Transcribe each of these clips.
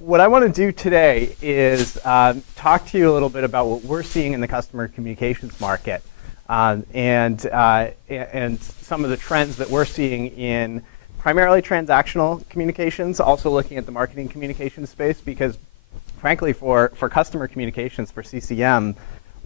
What I want to do today is talk to you a little bit about what we're seeing in the customer communications market and some of the trends that we're seeing in primarily transactional communications, also looking at the marketing communications space, because frankly for customer communications, for CCM,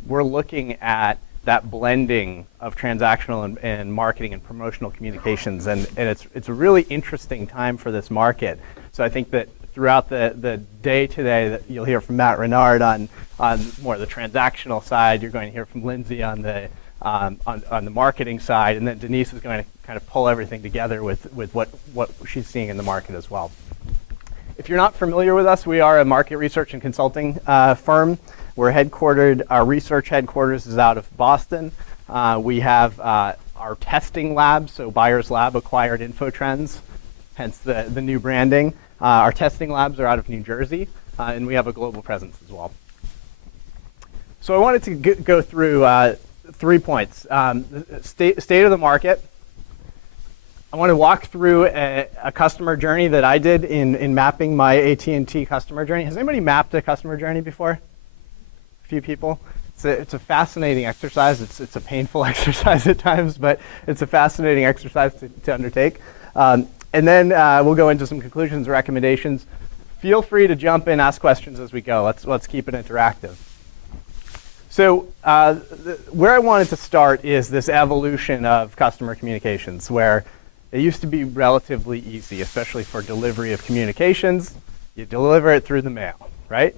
we're looking at that blending of transactional and marketing and promotional communications, and it's a really interesting time for this market. So I think that throughout the day today that you'll hear from Matt Renard on more of the transactional side. You're going to hear from Lindsay on the marketing side, and then Denise is going to kind of pull everything together with what she's seeing in the market as well. If you're not familiar with us, we are a market research and consulting firm. We're headquartered, our research headquarters is out of Boston. We have our testing lab, so Buyers Lab acquired InfoTrends, hence the new branding. Our testing labs are out of New Jersey, and we have a global presence as well. So I wanted to go through 3 points. State of the market. I want to walk through a customer journey that I did in mapping my AT&T customer journey. Has anybody mapped a customer journey before? A few people? It's a fascinating exercise. It's a painful exercise at times, but it's a fascinating exercise to undertake. And then we'll go into some conclusions, recommendations. Feel free to jump in, ask questions as we go. Let's keep it interactive. So where I wanted to start is this evolution of customer communications, where it used to be relatively easy, especially for delivery of communications. You deliver it through the mail, right?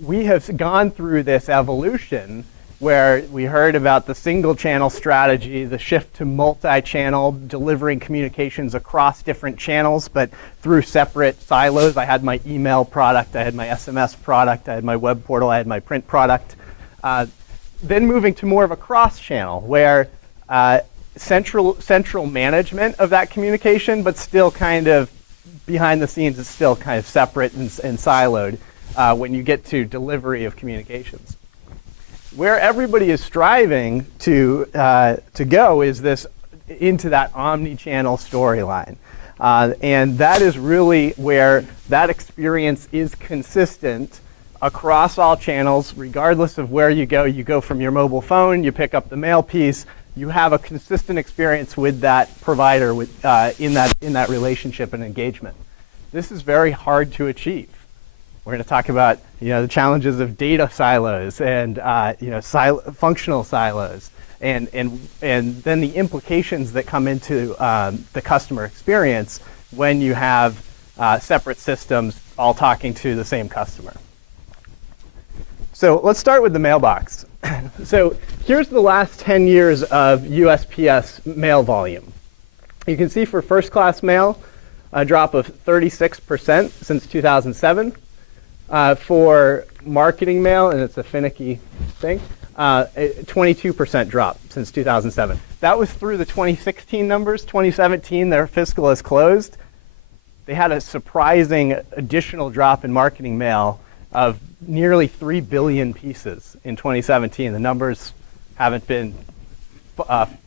We have gone through this evolution where we heard about the single channel strategy, the shift to multi-channel, delivering communications across different channels, but through separate silos. I had my email product, I had my SMS product, I had my web portal, I had my print product. Then moving to more of a cross-channel, where central management of that communication, but still kind of behind the scenes, it's still kind of separate and siloed when you get to delivery of communications. Where everybody is striving to go is this into that omni-channel storyline. And that is really where that experience is consistent across all channels, regardless of where you go. You go from your mobile phone, you pick up the mail piece, you have a consistent experience with that provider in that relationship and engagement. This is very hard to achieve. We're going to talk about the challenges of data silos and functional silos, and then the implications that come into the customer experience when you have separate systems all talking to the same customer. So let's start with the mailbox. So here's the last 10 years of USPS mail volume. You can see for first class mail, a drop of 36% since 2007. For marketing mail, and it's a finicky thing, a 22% drop since 2007. That was through the 2016 numbers. 2017, their fiscal is closed. They had a surprising additional drop in marketing mail of nearly 3 billion pieces in 2017. The numbers haven't been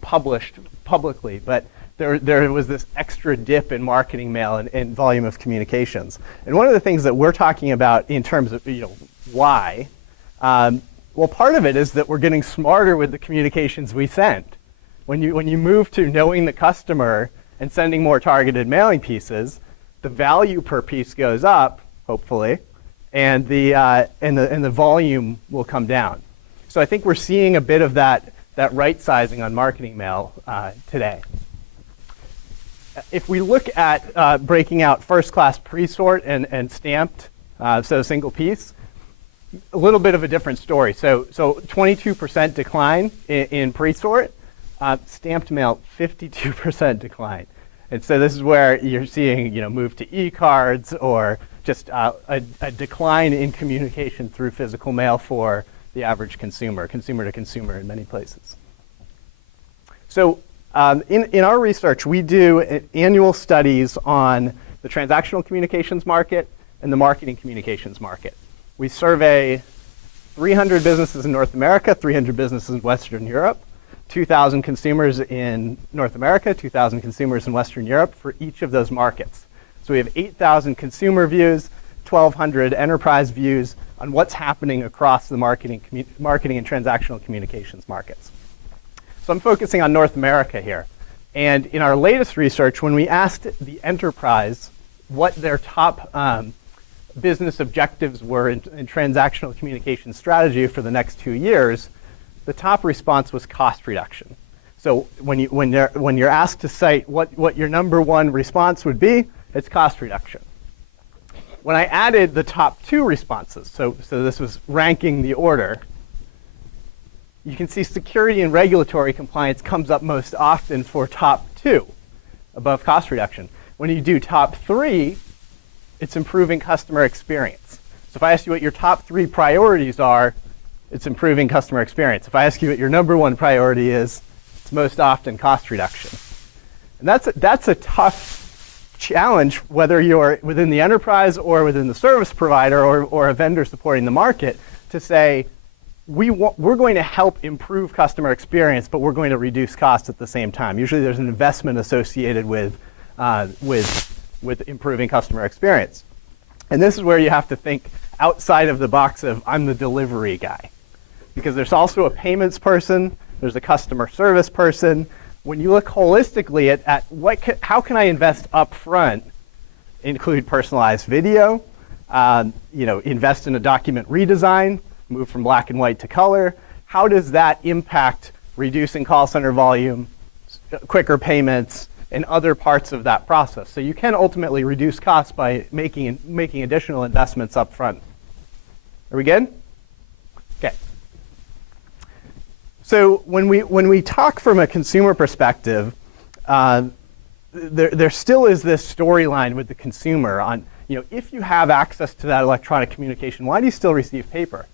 published publicly, but there was this extra dip in marketing mail and volume of communications. And one of the things that we're talking about in terms of why, well, part of it is that we're getting smarter with the communications we send. When you move to knowing the customer and sending more targeted mailing pieces, the value per piece goes up, hopefully, and the volume will come down. So I think we're seeing a bit of that right sizing on marketing mail today. If we look at breaking out first class pre-sort and stamped, so single piece, a little bit of a different story. So 22% decline in pre-sort, stamped mail 52% decline. And so this is where you're seeing move to e-cards or just a decline in communication through physical mail for the average consumer to consumer in many places. So in our research, we do annual studies on the transactional communications market and the marketing communications market. We survey 300 businesses in North America, 300 businesses in Western Europe, 2,000 consumers in North America, 2,000 consumers in Western Europe for each of those markets. So we have 8,000 consumer views, 1,200 enterprise views on what's happening across the marketing and transactional communications markets. So I'm focusing on North America here. And in our latest research, when we asked the enterprise what their top business objectives were in transactional communication strategy for the next 2 years, the top response was cost reduction. So when you're asked to cite what your number one response would be, it's cost reduction. When I added the top 2 responses, so this was ranking the order, you can see security and regulatory compliance comes up most often for top 2 above cost reduction. When you do top 3, it's improving customer experience. So if I ask you what your top 3 priorities are, it's improving customer experience. If I ask you what your number 1 priority is, it's most often cost reduction. And that's a tough challenge, whether you're within the enterprise or within the service provider or a vendor supporting the market, to say, we're going to help improve customer experience, but we're going to reduce costs at the same time. Usually there's an investment associated with improving customer experience. And this is where you have to think outside of the box of, I'm the delivery guy. Because there's also a payments person, there's a customer service person. When you look holistically at how can I invest up front, include personalized video, invest in a document redesign, move from black and white to color. How does that impact reducing call center volume, quicker payments, and other parts of that process? So you can ultimately reduce costs by making additional investments up front. Are we good? Okay. So when we talk from a consumer perspective, there still is this storyline with the consumer on, if you have access to that electronic communication, why do you still receive paper?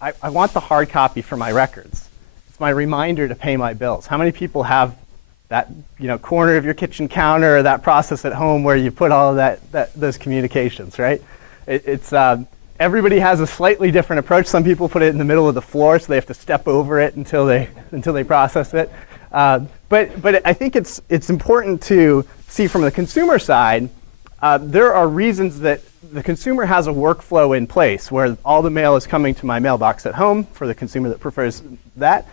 I want the hard copy for my records. It's my reminder to pay my bills. How many people have that corner of your kitchen counter or that process at home where you put all of those communications, right? Everybody has a slightly different approach. Some people put it in the middle of the floor, so they have to step over it until they process it. But I think it's important to see from the consumer side, there are reasons that the consumer has a workflow in place where all the mail is coming to my mailbox at home for the consumer that prefers that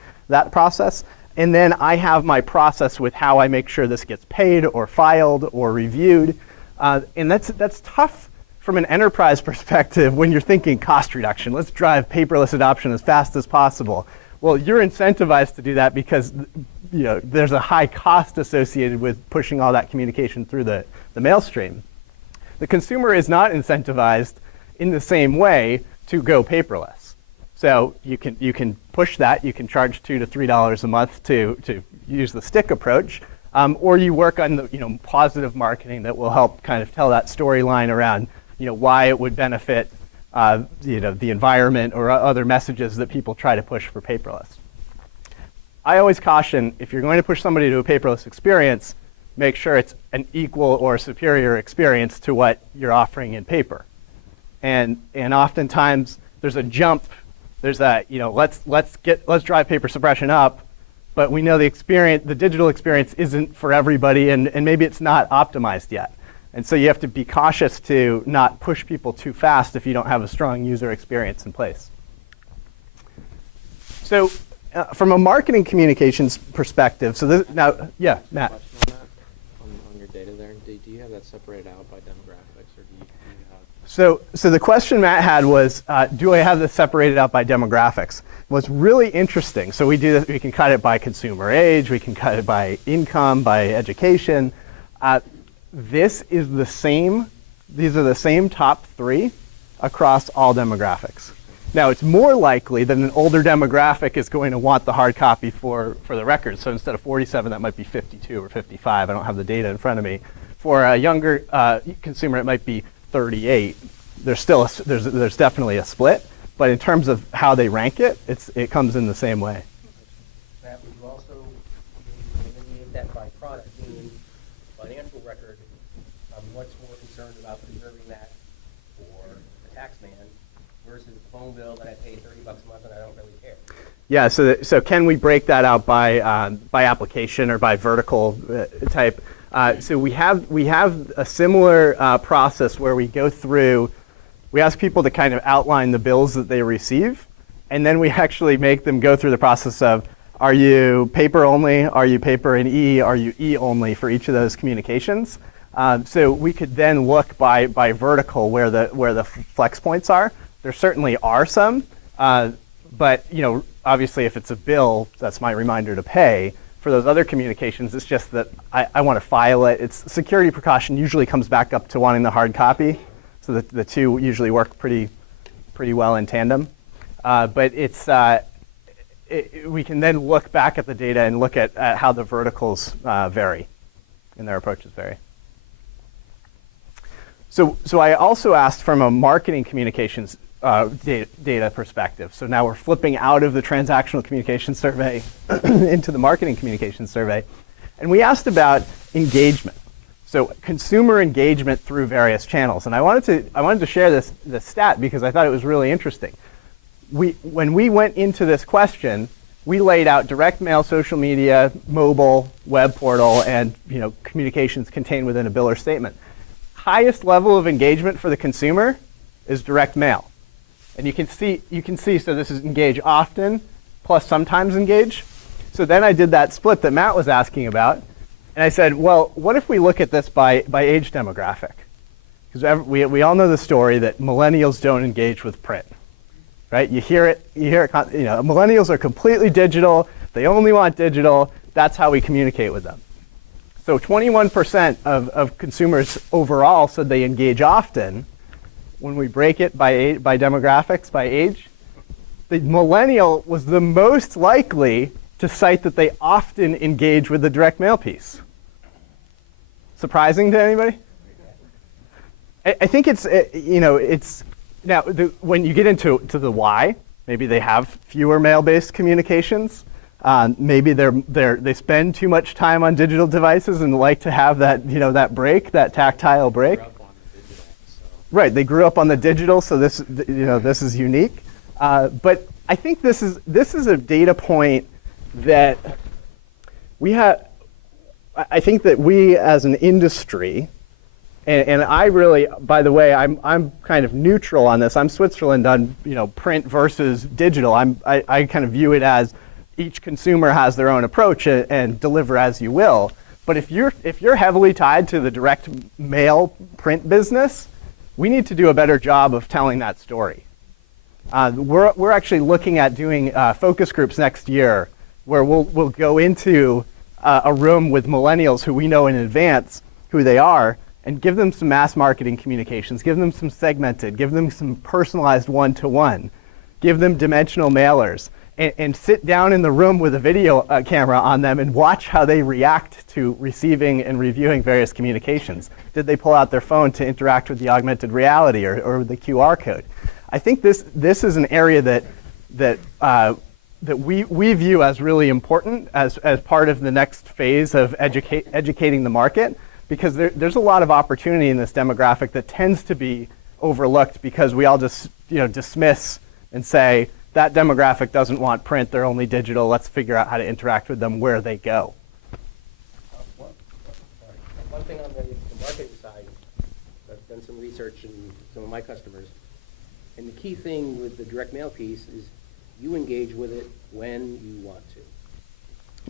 process. And then I have my process with how I make sure this gets paid or filed or reviewed. And that's tough from an enterprise perspective when you're thinking cost reduction. Let's drive paperless adoption as fast as possible. Well, you're incentivized to do that because there's a high cost associated with pushing all that communication through the mail stream. The consumer is not incentivized in the same way to go paperless. So you can push that. You can charge $2 to $3 a month to use the stick approach, or you work on the positive marketing that will help kind of tell that storyline around why it would benefit the environment or other messages that people try to push for paperless. I always caution, if you're going to push somebody to a paperless experience, make sure it's an equal or superior experience to what you're offering in paper. And oftentimes there's a jump. There's a let's drive paper suppression up, but we know the digital experience isn't for everybody, and maybe it's not optimized yet. And so you have to be cautious to not push people too fast if you don't have a strong user experience in place. So from a marketing communications perspective, yeah, Matt. On your data there, do you have that separated out by demographics, or do you have? So the question Matt had was, do I have this separated out by demographics? What's really interesting, so we do this, we can cut it by consumer age, we can cut it by income, by education. These are the same top 3 across all demographics. Now, it's more likely that an older demographic is going to want the hard copy for the records. So instead of 47, that might be 52 or 55. I don't have the data in front of me. For a younger consumer, it might be 38. There's definitely a split, but in terms of how they rank it, it comes in the same way. Matt, would you also delineate that by product, meaning financial record? What's more concerned about preserving that for the tax man versus the phone bill that I pay $30 a month and I don't really care? Yeah, so can we break that out by application or by vertical type? So we have a similar process where we go through We ask people to kind of outline the bills that they receive, and then we actually make them go through the process of, are you paper only? Are you paper and E? Are you E only for each of those communications? So we could then look by vertical where the flex points are. There certainly are some, but obviously if it's a bill, that's my reminder to pay. For those other communications, it's just that I want to file it. It's security precaution usually comes back up to wanting the hard copy, so the two usually work pretty well in tandem. But it's we can then look back at the data and look at how the verticals vary and their approaches vary. So I also asked from a marketing communications data perspective. So now we're flipping out of the transactional communication survey into the marketing communication survey. And we asked about engagement. So consumer engagement through various channels. And I wanted to share this stat because I thought it was really interesting. When we went into this question, we laid out direct mail, social media, mobile, web portal, and communications contained within a bill or statement. Highest level of engagement for the consumer is direct mail. And you can see, so this is engage often plus sometimes engage. So then I did that split that Matt was asking about. And I said, well, what if we look at this by age demographic? Because we all know the story that millennials don't engage with print, right? You hear it, millennials are completely digital. They only want digital. That's how we communicate with them. So 21% of consumers overall said they engage often. When we break it by demographics, by age, the millennial was the most likely to cite that they often engage with the direct mail piece. Surprising to anybody? I think it's now when you get into the why, maybe they have fewer mail-based communications. Maybe they spend too much time on digital devices and like to have that that break, that tactile break. Right, they grew up on the digital, so this is unique. But I think this is a data point that we have. I think that we as an industry, and I really, by the way, I'm kind of neutral on this. I'm Switzerland on print versus digital. I kind of view it as each consumer has their own approach and deliver as you will. But if you're heavily tied to the direct mail print business, we need to do a better job of telling that story. We're actually looking at doing focus groups next year where we'll go into a room with millennials who we know in advance who they are and give them some mass marketing communications, give them some segmented, give them some personalized one-to-one, give them dimensional mailers, and sit down in the room with a video camera on them and watch how they react to receiving and reviewing various communications. Did they pull out their phone to interact with the augmented reality or the QR code? I think this is an area that we view as really important as part of the next phase of educating the market, because there's a lot of opportunity in this demographic that tends to be overlooked because we all just dismiss and say, that demographic doesn't want print, they're only digital, let's figure out how to interact with them where they go. One thing on the marketing side, I've done some research in some of my customers, and the key thing with the direct mail piece is you engage with it when you want to.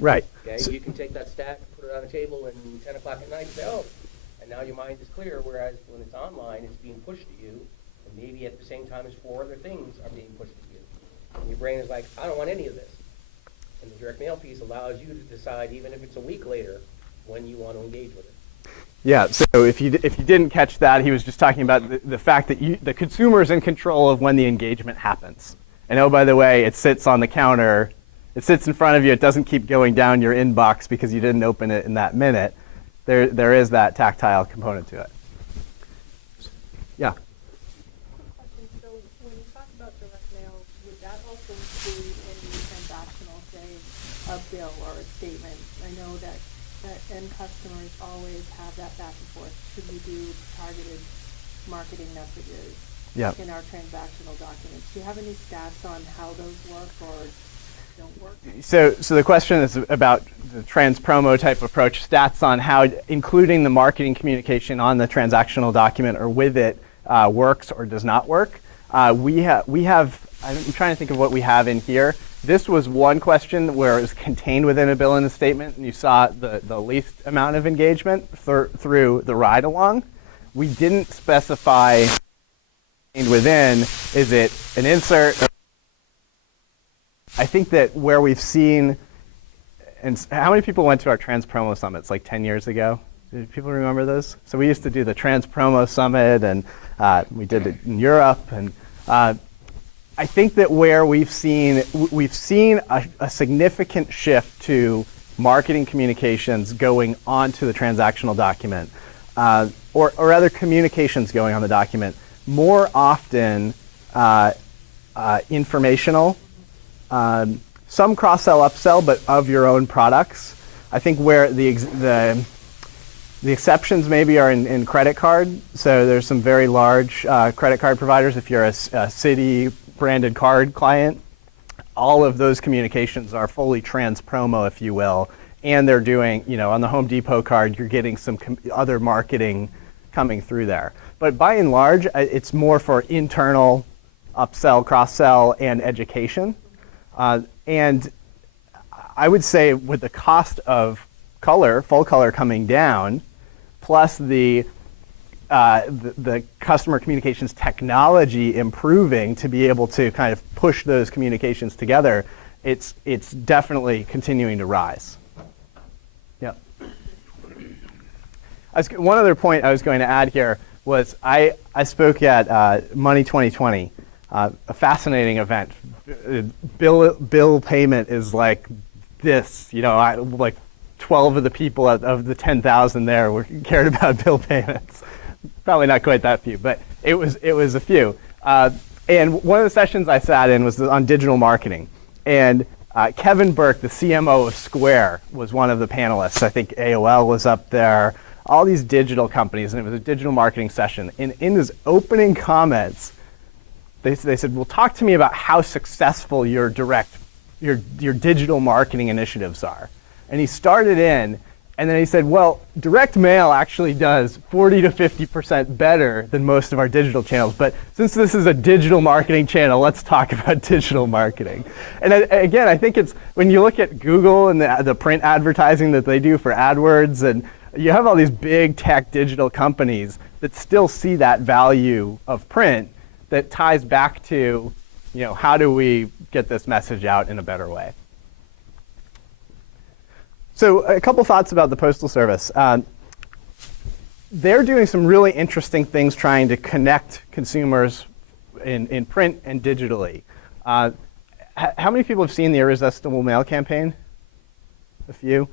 Right. Okay, you can take that stack, put it on a table, and 10 o'clock at night say, oh, and now your mind is clear, whereas when it's online, it's being pushed to you, and maybe at the same time as 4 other things are being pushed to you. And your brain is like, I don't want any of this. And the direct mail piece allows you to decide, even if it's a week later, when you want to engage with it. Yeah, so if you didn't catch that, he was just talking about the fact that the consumer is in control of when the engagement happens. And oh, by the way, it sits on the counter, it sits in front of you, it doesn't keep going down your inbox because you didn't open it in that minute. There is that tactile component to it. Yeah. So when you talk about direct mail, would that also include any transactional, say, a bill or a statement? I know that end customers always have that back and forth. Should we do targeted marketing messages in our transactional documents? Do you have any stats on how those work or don't work? So the question is about the trans promo type approach, stats on how including the marketing communication on the transactional document or with it works or does not work. We have, I'm trying to think of what we have in here. This was one question where it was contained within a bill and a statement, and you saw the least amount of engagement through the ride-along. We didn't specify within, is it an insert? I think that where we've seen, and how many people went to our Trans Promo Summits like 10 years ago? Do people remember those? So we used to do the Trans Promo Summit, and we did it in Europe. And I think that where we've seen a significant shift to marketing communications going onto the transactional document, or other communications going on the document, more often informational, some cross-sell, upsell, but of your own products. I think where the exceptions maybe are in credit card. So there's some very large credit card providers. If you're a Citi branded card client, all of those communications are fully trans promo, if you will, and they're doing, on the Home Depot card, you're getting some other marketing coming through there. But by and large, it's more for internal upsell, cross-sell, and education. And I would say with the cost of color, full color coming down, plus the customer communications technology improving to be able to kind of push those communications together, it's definitely continuing to rise. Yeah. One other point I was going to add here was I spoke at Money 2020, a fascinating event. Bill payment is like this, like 12 of the people of the 10,000 there cared about bill payments. Probably not quite that few, but it was a few. And one of the sessions I sat in was on digital marketing. And Kevin Burke, the CMO of Square, was one of the panelists. I think AOL was up there, all these digital companies, and it was a digital marketing session. And in his opening comments, they said, well, talk to me about how successful your digital marketing initiatives are. And he started in, and then he said, well, direct mail actually does 40 to 50% better than most of our digital channels. But since this is a digital marketing channel, let's talk about digital marketing. And again, I think it's, when you look at Google and the print advertising that they do for AdWords, and you have all these big tech digital companies that still see that value of print that ties back to, how do we get this message out in a better way? So a couple thoughts about the Postal Service. They're doing some really interesting things trying to connect consumers in print and digitally. How many people have seen the Irresistible Mail campaign? A few?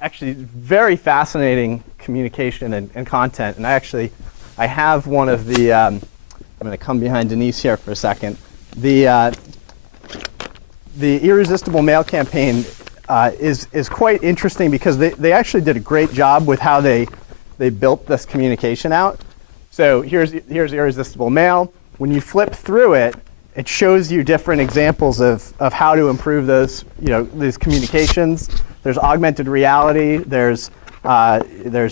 Actually, very fascinating communication and content. And I have one of the, I'm going to come behind Denise here for a second. The Irresistible Mail campaign is quite interesting because they actually did a great job with how they built this communication out. So here's Irresistible Mail. When you flip through it, it shows you different examples of how to improve those, these communications. There's augmented reality. There's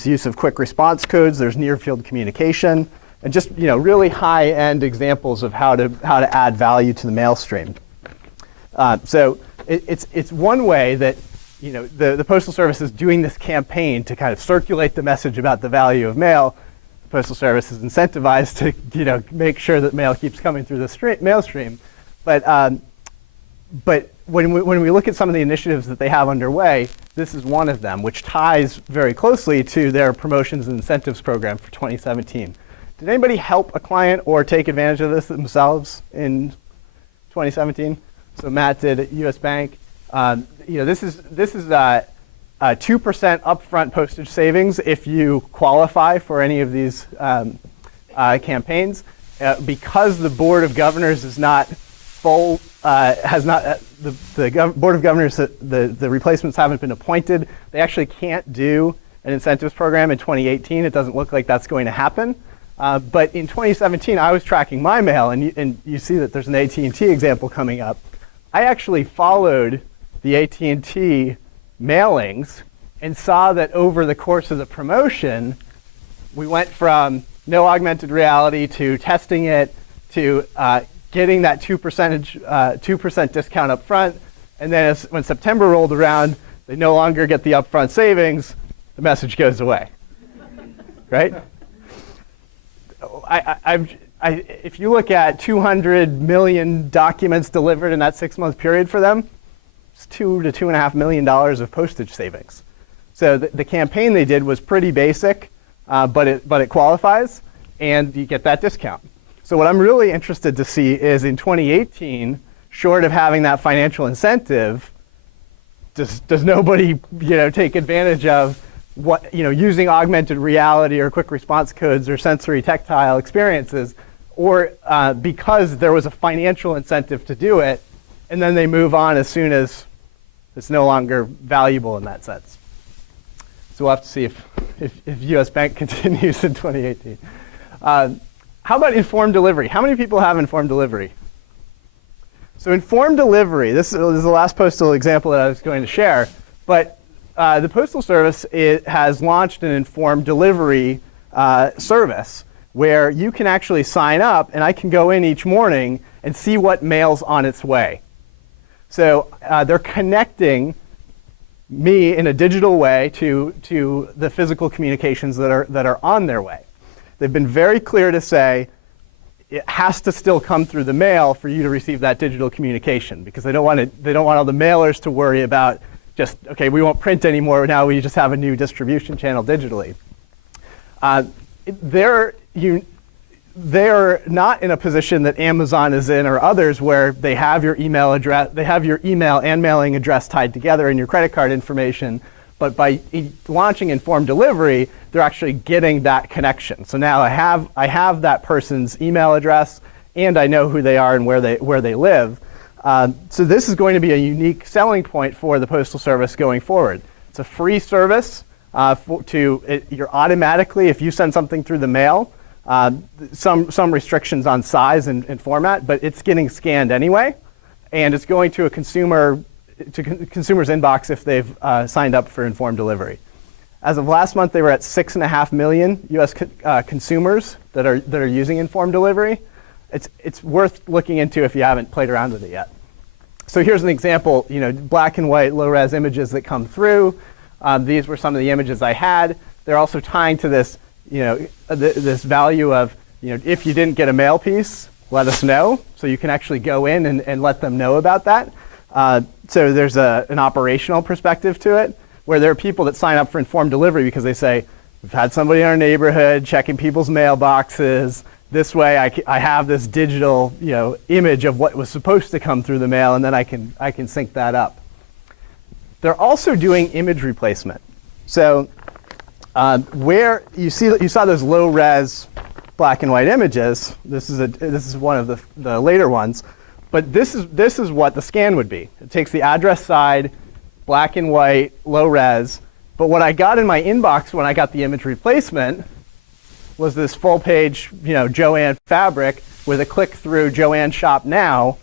use of quick response codes. There's near field communication, and just really high-end examples of how to add value to the mail stream. So it's one way that the Postal Service is doing this campaign to kind of circulate the message about the value of mail. The Postal Service is incentivized to make sure that mail keeps coming through the mail stream. But when we look at some of the initiatives that they have underway, this is one of them, which ties very closely to their promotions and incentives program for 2017. Did anybody help a client or take advantage of this themselves in 2017? So Matt did at US Bank. This is a 2% upfront postage savings if you qualify for any of these campaigns. Because the Board of Governors is not full, the Board of Governors, the replacements haven't been appointed. They actually can't do an incentives program in 2018. It doesn't look like that's going to happen. But in 2017, I was tracking my mail, and you see that there's an AT&T example coming up. I actually followed the AT&T mailings and saw that over the course of the promotion, we went from no augmented reality to testing it to getting that 2% discount up front. And then when September rolled around, they no longer get the upfront savings. The message goes away, right? If you look at 200 million documents delivered in that 6-month period for them, it's $2 to $2.5 million of postage savings. So the campaign they did was pretty basic, but it qualifies, and you get that discount. So what I'm really interested to see is in 2018, short of having that financial incentive, does nobody take advantage of what using augmented reality or quick response codes or sensory tactile experiences, or because there was a financial incentive to do it, and then they move on as soon as it's no longer valuable in that sense. So we'll have to see if US Bank continues in 2018. How about informed delivery? How many people have informed delivery? So informed delivery, this is the last postal example that I was going to share, but the Postal Service has launched an informed delivery service where you can actually sign up, and I can go in each morning and see what mail's on its way. So they're connecting me in a digital way to the physical communications that are on their way. They've been very clear to say it has to still come through the mail for you to receive that digital communication, because they don't want all the mailers to worry about just, okay, we won't print anymore, now we just have a new distribution channel digitally. They're not in a position that Amazon is in or others where they have your email address, they have your email and mailing address tied together and your credit card information. But by launching informed delivery, they're actually getting that connection. So now I have that person's email address, and I know who they are and where they live. So this is going to be a unique selling point for the Postal Service going forward. It's a free service. You're automatically, if you send something through the mail, some restrictions on size and format, but it's getting scanned anyway, and it's going to a consumer's inbox if they've signed up for informed delivery. As of last month, they were at 6.5 million U.S. consumers that are using informed delivery. It's worth looking into if you haven't played around with it yet. So here's an example, black and white low-res images that come through. These were some of the images I had. They're also tying to this, this value of, if you didn't get a mail piece, let us know. So you can actually go in and let them know about that. So there's an operational perspective to it, where there are people that sign up for informed delivery because they say, we've had somebody in our neighborhood checking people's mailboxes. This way I have this digital image of what was supposed to come through the mail, and then I can sync that up. They're also doing image replacement. So where you saw those low-res black and white images, this is one of the later ones. But this is what the scan would be. It takes the address side, black and white, low res. But what I got in my inbox when I got the image replacement was this full page, Joann fabric with a click through Joann Shop Now,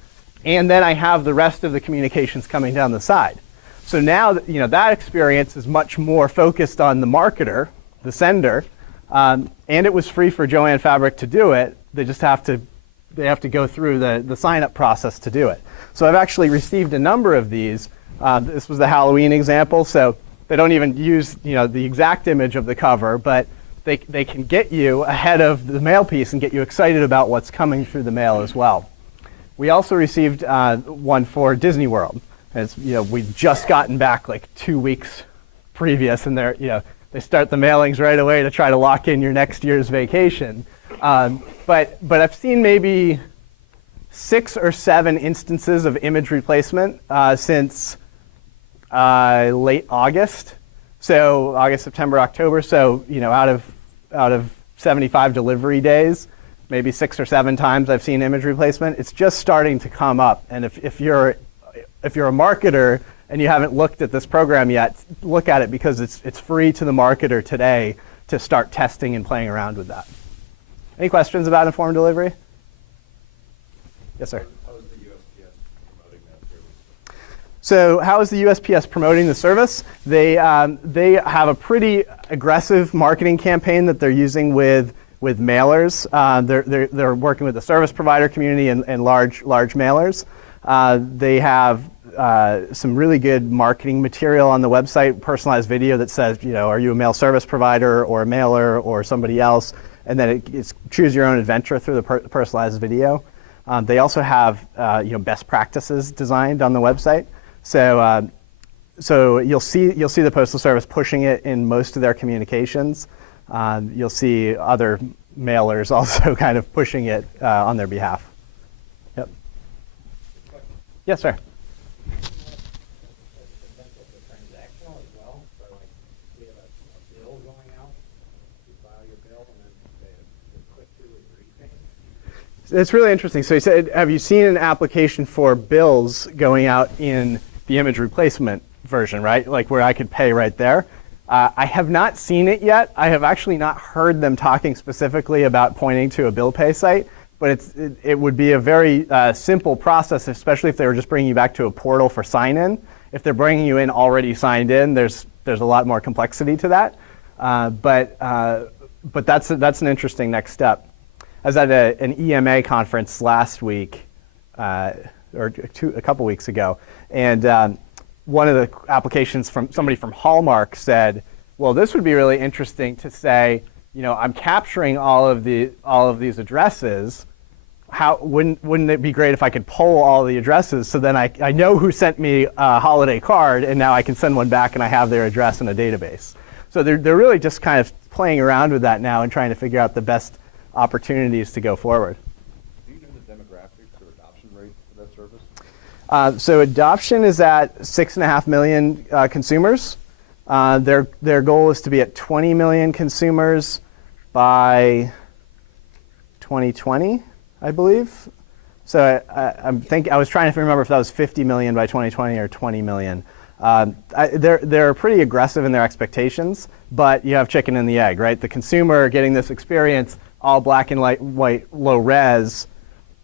and then I have the rest of the communications coming down the side. So now that experience is much more focused on the marketer, the sender, and it was free for Joann Fabric to do it. They just have to go through the sign-up process to do it. So I've actually received a number of these. This was the Halloween example, so they don't even use the exact image of the cover, but they can get you ahead of the mail piece and get you excited about what's coming through the mail as well. We also received one for Disney World. We've just gotten back like 2 weeks previous, and they start the mailings right away to try to lock in your next year's vacation. But I've seen maybe 6 or 7 instances of image replacement since late August. So August, September, October. So out of 75 delivery days, maybe 6 or 7 times I've seen image replacement. It's just starting to come up. And if you're a marketer and you haven't looked at this program yet, look at it, because it's free to the marketer today to start testing and playing around with that. Any questions about informed delivery? Yes, sir. How is the USPS promoting that service? So how is the USPS promoting the service? They have a pretty aggressive marketing campaign that they're using with with mailers. They're working with the service provider community and large mailers. They have some really good marketing material on the website, personalized video that says, are you a mail service provider or a mailer or somebody else? And then it's choose your own adventure through the personalized video. They also have best practices designed on the website. So you'll see the Postal Service pushing it in most of their communications. You'll see other mailers also kind of pushing it on their behalf. Yep. Yes, sir. Transactional as well, so like we have a bill going out, you file your bill and then they click through and repay. It's really interesting. So you said, have you seen an application for bills going out in the image replacement version, right? Like where I could pay right there. I have not seen it yet. I have actually not heard them talking specifically about pointing to a bill pay site, but it would be a very simple process, especially if they were just bringing you back to a portal for sign-in. If they're bringing you in already signed in, there's a lot more complexity to that. But that's an interesting next step. I was at an EMA conference last week, or a couple weeks ago, and one of the applications from somebody from Hallmark said, well, this would be really interesting to say, I'm capturing all of these addresses. Wouldn't it be great if I could pull all the addresses so then I know who sent me a holiday card and now I can send one back and I have their address in a database. So they're really just kind of playing around with that now and trying to figure out the best opportunities to go forward. Do you know the demographics or adoption rate for that service? So adoption is at 6.5 million consumers. Their goal is to be at 20 million consumers by 2020, I believe. So I was trying to remember if that was 50 million by 2020 or 20 million. They're pretty aggressive in their expectations, but you have chicken and the egg, right? The consumer getting this experience, all black and white, low res,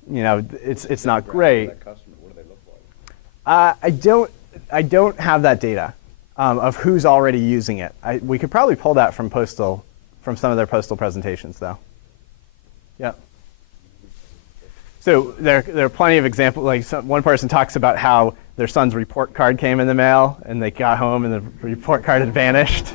it's not great. That customer, what do they look like? I don't have that data of who's already using it. We could probably pull that from some of their postal presentations, though. Yeah. So there are plenty of examples. Like one person talks about how their son's report card came in the mail, and they got home, and the report card had vanished.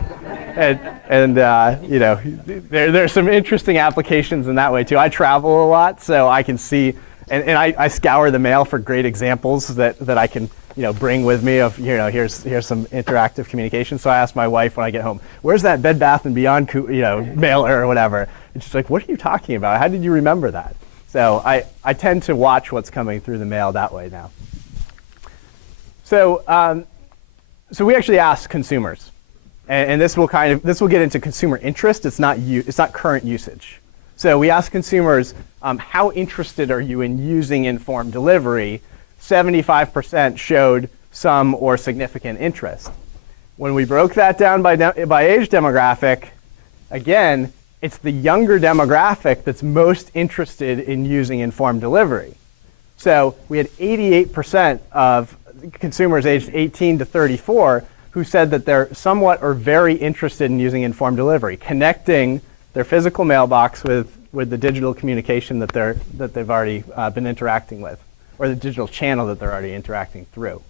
There's some interesting applications in that way too. I travel a lot, so I can see, and I scour the mail for great examples that I can bring with me of here's some interactive communication. So I asked my wife when I get home, where's that Bed Bath & Beyond mailer or whatever, and she's like, what are you talking about? How did you remember that? So I tend to watch what's coming through the mail that way now. So we actually ask consumers, and this will get into consumer interest. It's not current usage. So we ask consumers, how interested are you in using informed delivery? 75% showed some or significant interest. When we broke that down by age demographic, again, it's the younger demographic that's most interested in using informed delivery. So we had 88% of consumers aged 18 to 34 who said that they're somewhat or very interested in using informed delivery, connecting their physical mailbox with the digital communication that they've already been interacting with, or the digital channel that they're already interacting through.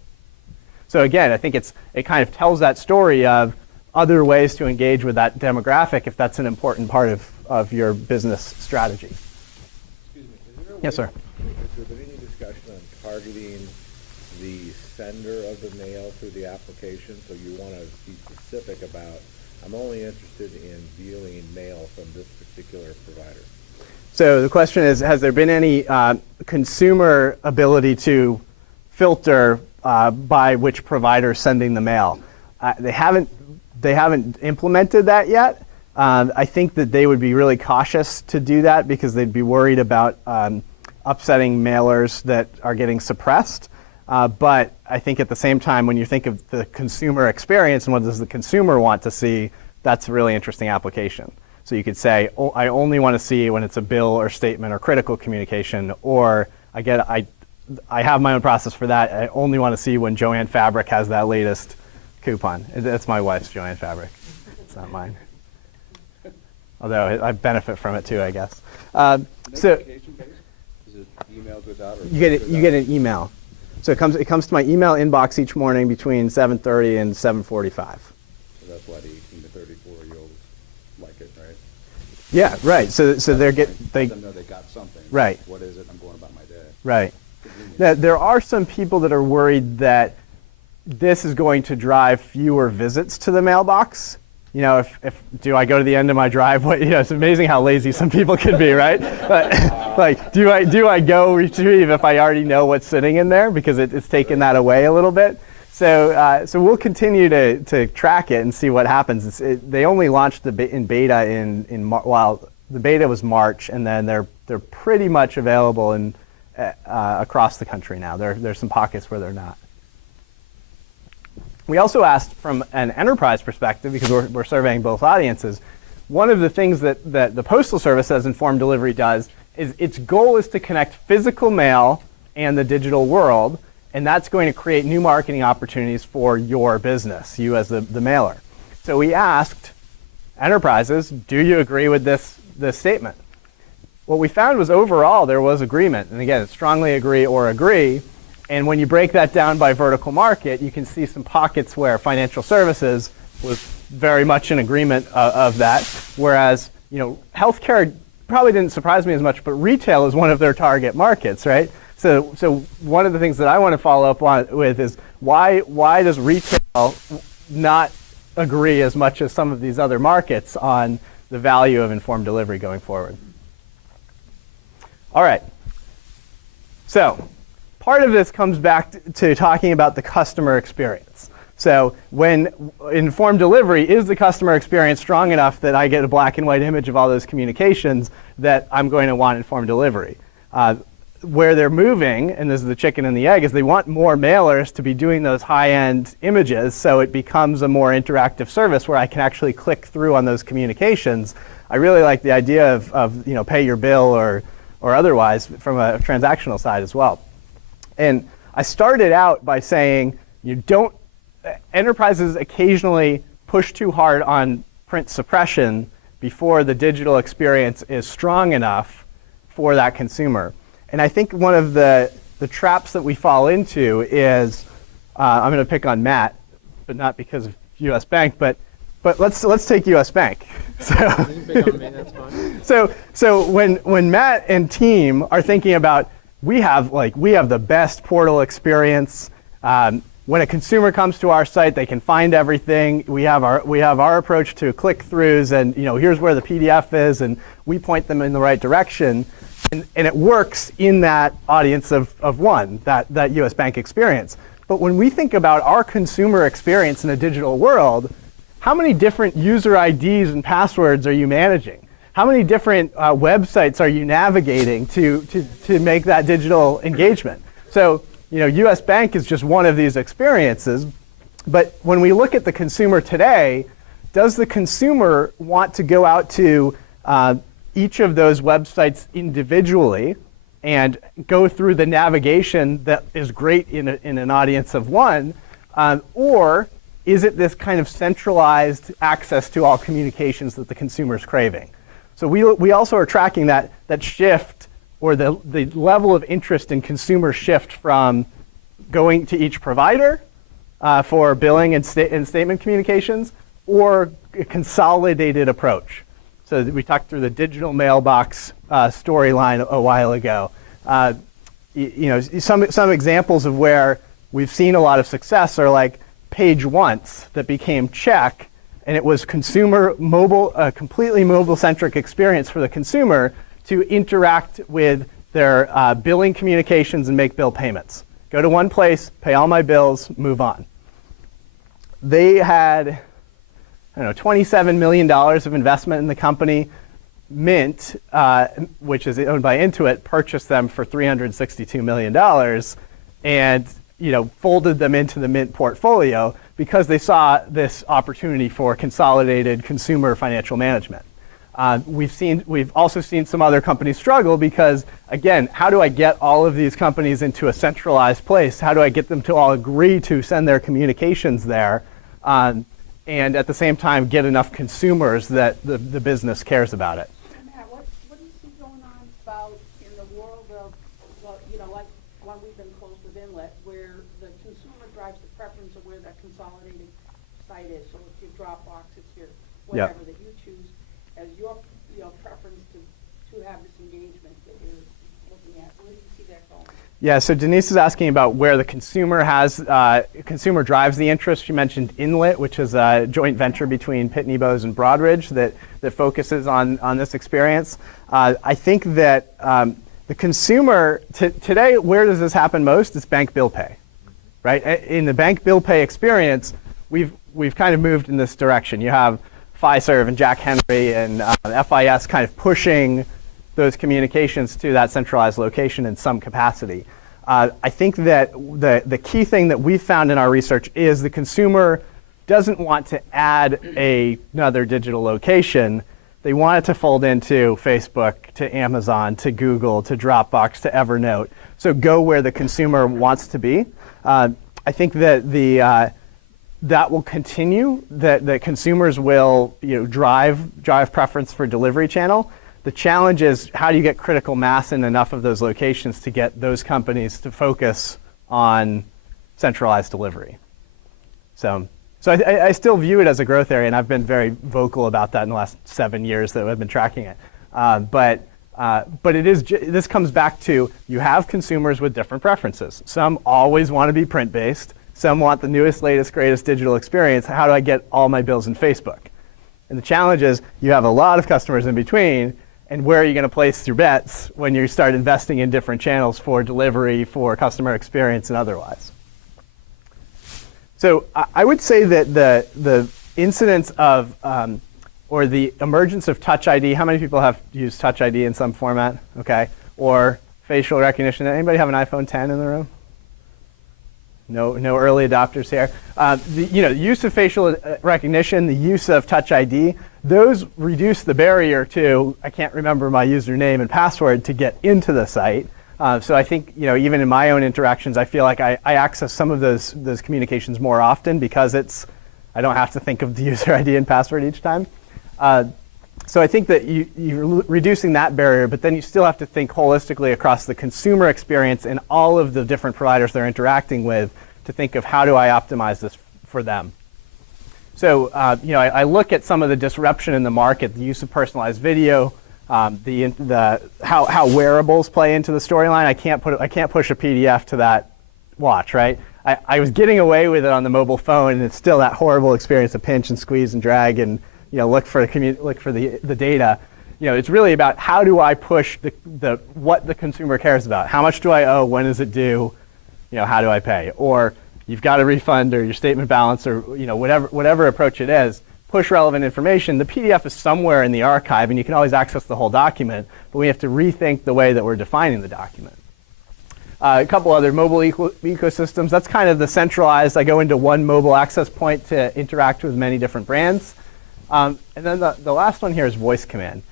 So again, I think it kind of tells that story of other ways to engage with that demographic if that's an important part of your business strategy. Excuse me, is there a way, Yes, sir. has there been any discussion on targeting the sender of the mail through the application? So you want to be specific about, I'm only interested in viewing mail from this particular provider. So the question is, has there been any consumer ability to filter by which provider is sending the mail? They haven't implemented that yet. I think that they would be really cautious to do that because they'd be worried about upsetting mailers that are getting suppressed. But I think at the same time, when you think of the consumer experience and what does the consumer want to see, that's a really interesting application. So you could say, oh, I only want to see when it's a bill or statement or critical communication, or I have my own process for that. I only want to see when Joanne Fabric has that latest coupon. That's my wife's Joanne Fabric. It's not mine. although I benefit from it too, I guess. So Notification-based? Is it email goes out or? you get an email. So it comes to my email inbox each morning between 7:30 and 7:45. So that's why the 18 to 34-year-olds like it, right? Yeah, right. So they Let they them know they got something. Right. What is it? I'm going about my day. right. Convenient. Now, there are some people that are worried that this is going to drive fewer visits to the mailbox. You know, if do I go to the end of my driveway? You know, it's amazing how lazy some people can be, right? But, like, do I go retrieve if I already know what's sitting in there, because it's taken that away a little bit. So we'll continue to track it and see what happens. They only launched in beta well, the beta was March, and then they're pretty much available in across the country now. There's some pockets where they're not. We also asked from an enterprise perspective, because we're surveying both audiences. One of the things that the Postal Service, as Informed Delivery, does is its goal is to connect physical mail and the digital world, and that's going to create new marketing opportunities for your business, you as the mailer. So we asked enterprises, do you agree with this statement? What we found was overall there was agreement, and again, it's strongly agree or agree. And when you break that down by vertical market, you can see some pockets where financial services was very much in agreement of that, whereas, you know, healthcare probably didn't surprise me as much, but retail is one of their target markets, right? So one of the things that I want to follow up with is why does retail not agree as much as some of these other markets on the value of informed delivery going forward? All right. So part of this comes back to talking about the customer experience. So when informed delivery, is the customer experience strong enough that I get a black and white image of all those communications that I'm going to want informed delivery? Where they're moving, and this is the chicken and the egg, is they want more mailers to be doing those high-end images, so it becomes a more interactive service where I can actually click through on those communications. I really like the idea of you know, pay your bill or otherwise from a transactional side as well. And I started out by saying enterprises occasionally push too hard on print suppression before the digital experience is strong enough for that consumer. And I think one of the traps that we fall into is, I'm going to pick on Matt, but not because of US Bank, but let's take US Bank. You can pick on me, that's fine. So when Matt and team are thinking about, we have the best portal experience. When a consumer comes to our site, they can find everything. We have our approach to click-throughs, and, you know, here's where the PDF is, and we point them in the right direction, and it works in that audience of one, that US Bank experience. But when we think about our consumer experience in a digital world, how many different user IDs and passwords are you managing? How many different websites are you navigating to make that digital engagement? So, you know, US Bank is just one of these experiences. But when we look at the consumer today, does the consumer want to go out to each of those websites individually and go through the navigation that is great in an audience of one, or is it this kind of centralized access to all communications that the consumer is craving? So we also are tracking that shift, or the level of interest in consumer shift from going to each provider for billing and statement communications, or a consolidated approach. So we talked through the digital mailbox storyline a while ago. You know, some examples of where we've seen a lot of success are like Page Once that became Check, and it was consumer mobile, a completely mobile-centric experience for the consumer to interact with their billing communications and make bill payments. Go to one place, pay all my bills, move on. They had, I don't know, $27 million of investment in the company. Mint, which is owned by Intuit, purchased them for $362 million, and, you know, folded them into the Mint portfolio because they saw this opportunity for consolidated consumer financial management. We've also seen some other companies struggle because, again, how do I get all of these companies into a centralized place? How do I get them to all agree to send their communications there? and at the same time get enough consumers that the business cares about it. Matt, what do you see going on about in the world of, well, you know, like when we've been closed with Inlet, where the consumer drives the preference of where that consolidated site is. So it's your Dropbox, it's your whatever that you choose as your preference to have this engagement that you're looking at. Where do you see that going? Yeah, so Denise is asking about where the consumer consumer drives the interest. She mentioned Inlet, which is a joint venture between Pitney Bowes and Broadridge that focuses on this experience. I think that the consumer, today, where does this happen most? It's bank bill pay, right? In the bank bill pay experience, we've kind of moved in this direction. You have Fiserv and Jack Henry and FIS kind of pushing those communications to that centralized location in some capacity. I think that the key thing that we found in our research is the consumer doesn't want to add another digital location. They want it to fold into Facebook, to Amazon, to Google, to Dropbox, to Evernote. So go where the consumer wants to be. I think that that will continue, that consumers will drive preference for delivery channel. The challenge is how do you get critical mass in enough of those locations to get those companies to focus on centralized delivery. So I still view it as a growth area, and I've been very vocal about that in the last 7 years that I've been tracking it. But it is. This comes back to you have consumers with different preferences. Some always want to be print-based. Some want the newest, latest, greatest digital experience. How do I get all my bills in Facebook? And the challenge is you have a lot of customers in between. And where are you going to place your bets when you start investing in different channels for delivery, for customer experience, and otherwise? So I would say that the incidence of, or the emergence of Touch ID, how many people have used Touch ID in some format? Okay. Or facial recognition. Anybody have an iPhone 10 in the room? No early adopters here. The use of facial recognition, the use of Touch ID, those reduce the barrier to, I can't remember my username and password to get into the site. So I think even in my own interactions, I feel like I access some of those communications more often because I don't have to think of the user ID and password each time. So I think that you're reducing that barrier, but then you still have to think holistically across the consumer experience and all of the different providers they're interacting with to think of how do I optimize this for them. So I look at some of the disruption in the market, the use of personalized video, how wearables play into the storyline. I can't push a PDF to that watch, right? I was getting away with it on the mobile phone, and it's still that horrible experience of pinch and squeeze and drag and look for the data. It's really about how do I push what the consumer cares about. How much do I owe? When is it due? How do I pay? Or you've got a refund or your statement balance or whatever approach it is. Push relevant information. The PDF is somewhere in the archive, and you can always access the whole document. But we have to rethink the way that we're defining the document. A couple other mobile ecosystems. That's kind of the centralized. I go into one mobile access point to interact with many different brands. And then the last one here is voice command.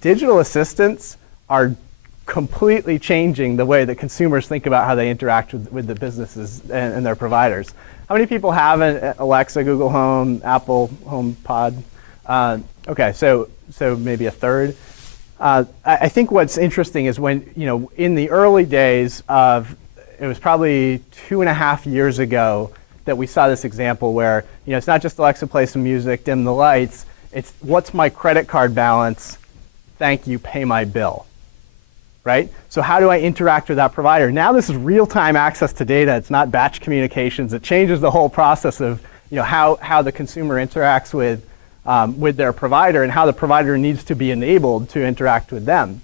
Digital assistants are completely changing the way that consumers think about how they interact with the businesses and their providers. How many people have an Alexa, Google Home, Apple HomePod? Okay, so maybe a third. I think what's interesting is when, in the early days it was probably 2.5 years ago that we saw this example where, it's not just Alexa, play some music, dim the lights. It's what's my credit card balance? Thank you, pay my bill. Right? So how do I interact with that provider? Now this is real-time access to data. It's not batch communications. It changes the whole process of how the consumer interacts with their provider and how the provider needs to be enabled to interact with them.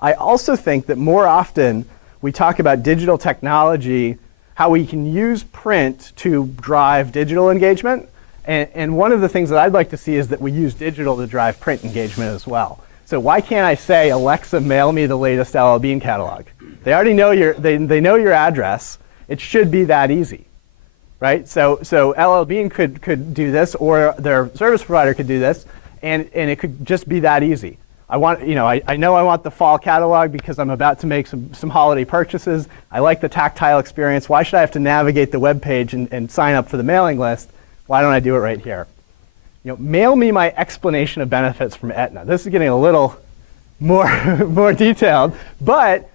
I also think that more often we talk about digital technology, how we can use print to drive digital engagement. And one of the things that I'd like to see is that we use digital to drive print engagement as well. So why can't I say, Alexa, mail me the latest LL Bean catalog? They already know they know your address. It should be that easy, right? So LL Bean could do this, or their service provider could do this, and it could just be that easy. I know I want the fall catalog because I'm about to make some holiday purchases. I like the tactile experience. Why should I have to navigate the web page and sign up for the mailing list Why don't I do it right here? Mail me my explanation of benefits from Aetna. This is getting a little more detailed, but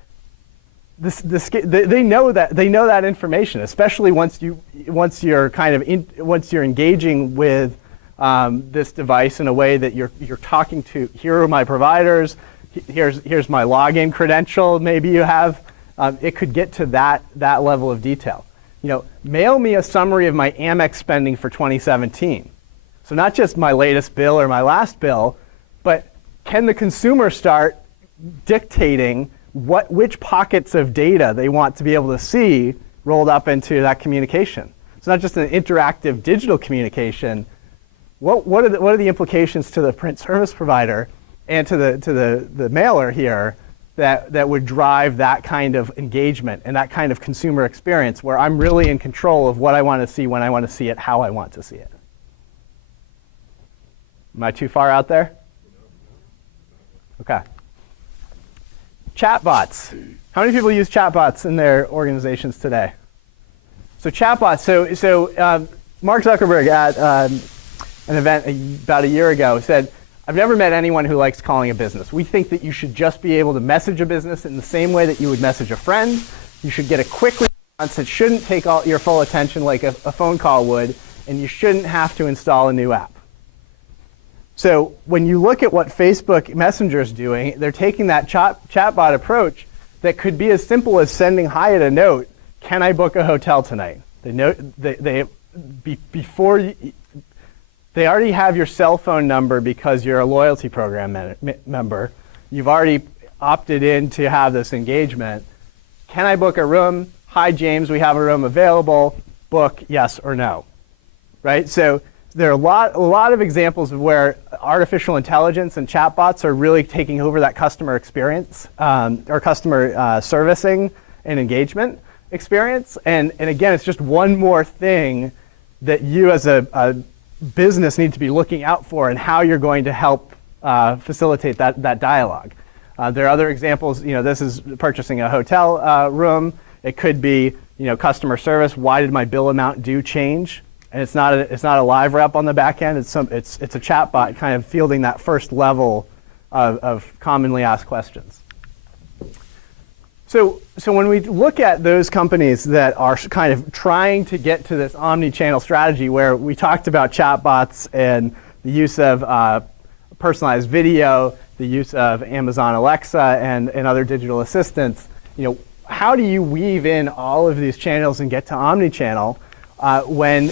they know that information, especially once you're engaging with this device in a way that you're talking to. Here are my providers. Here's my login credential. Maybe you have. It could get to that level of detail. Mail me a summary of my Amex spending for 2017. So not just my latest bill or my last bill, but can the consumer start dictating which pockets of data they want to be able to see rolled up into that communication? It's not just an interactive digital communication. What are the implications to the print service provider and to the mailer here that would drive that kind of engagement and that kind of consumer experience where I'm really in control of what I want to see, when I want to see it, how I want to see it? Am I too far out there? Okay. Chatbots. How many people use chatbots in their organizations today? So chatbots. So Mark Zuckerberg at an event about a year ago said, "I've never met anyone who likes calling a business. We think that you should just be able to message a business in the same way that you would message a friend. You should get a quick response. It shouldn't take all your full attention like a phone call would, and you shouldn't have to install a new app." So when you look at what Facebook Messenger is doing, they're taking that chatbot approach that could be as simple as sending Hyatt a note, "Can I book a hotel tonight?" They already have your cell phone number because you're a loyalty program member. You've already opted in to have this engagement. "Can I book a room? Hi, James, we have a room available. Book, yes or no." Right? So there are a lot of examples of where artificial intelligence and chatbots are really taking over that customer experience or customer servicing and engagement experience. And again, it's just one more thing that you as a business need to be looking out for and how you're going to help facilitate that dialogue. There are other examples. This is purchasing a hotel room. It could be customer service. Why did my bill amount due change? And it's not a live rep on the back end. It's a chatbot kind of fielding that first level of commonly asked questions. So when we look at those companies that are kind of trying to get to this omni-channel strategy where we talked about chatbots and the use of personalized video, the use of Amazon Alexa and other digital assistants, how do you weave in all of these channels and get to omni-channel when